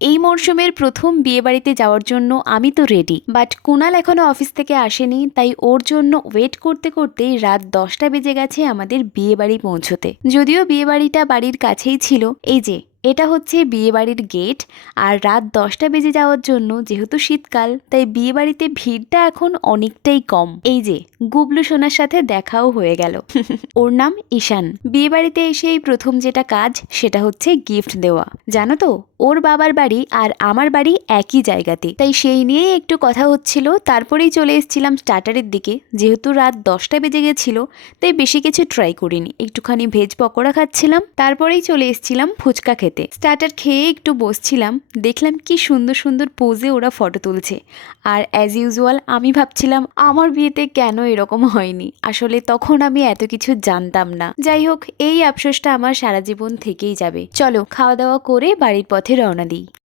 এই মরশুমের প্রথম বিয়েবাড়িতে যাওয়ার জন্য আমি তো রেডি, বাট কুনাল এখনো অফিস থেকে আসেনি, তাই ওর জন্য ওয়েট করতে করতেই রাত 10টা বেজে গেছে আমাদের বিয়েবাড়ি পৌঁছতে। যদিও বিয়েবাড়িটা বাড়ির কাছেই ছিল। এই যে এটা হচ্ছে বিয়েবাড়ির গেট। আর রাত 10টা বেজে যাওয়ার জন্য, যেহেতু শীতকাল, তাই বিয়েবাড়িতে ভিড়টা এখন অনেকটাই কম। এই যে গুবলু সোনার সাথে দেখাও হয়ে গেল। ওর নাম ঈশান। বিয়েবাড়িতে এসেই প্রথম যেটা কাজ সেটা হচ্ছে গিফট দেওয়া। জানো তো, ওর বাবার বাড়ি আর আমার বাড়ি একই জায়গাতে, তাই সেই নিয়েই একটু কথা হচ্ছিল। তারপরেই চলে এসেছিলাম স্টার্টারের দিকে। যেহেতু রাত 10টা বেজে গেছিল, তাই বেশি কিছু ট্রাই করিনি, একটুখানি ভেজ পকোড়া খাচ্ছিলাম। তারপরেই চলে এসেছিলাম ফুচকা খেতে। স্টার্টার খেয়ে একটু বসছিলাম, দেখলাম কি সুন্দর সুন্দর পোজে ওরা ফটো তুলছে। আর অ্যাজ ইউজুয়াল আমি ভাবছিলাম আমার বিয়েতে কেন এরকম হয়নি। আসলে তখন আমি এত কিছু জানতাম না। যাই হোক, এই আফসোসটা আমার সারা জীবন থেকেই যাবে। চলো খাওয়া দাওয়া করে বাড়ির পথে রওনা দিই।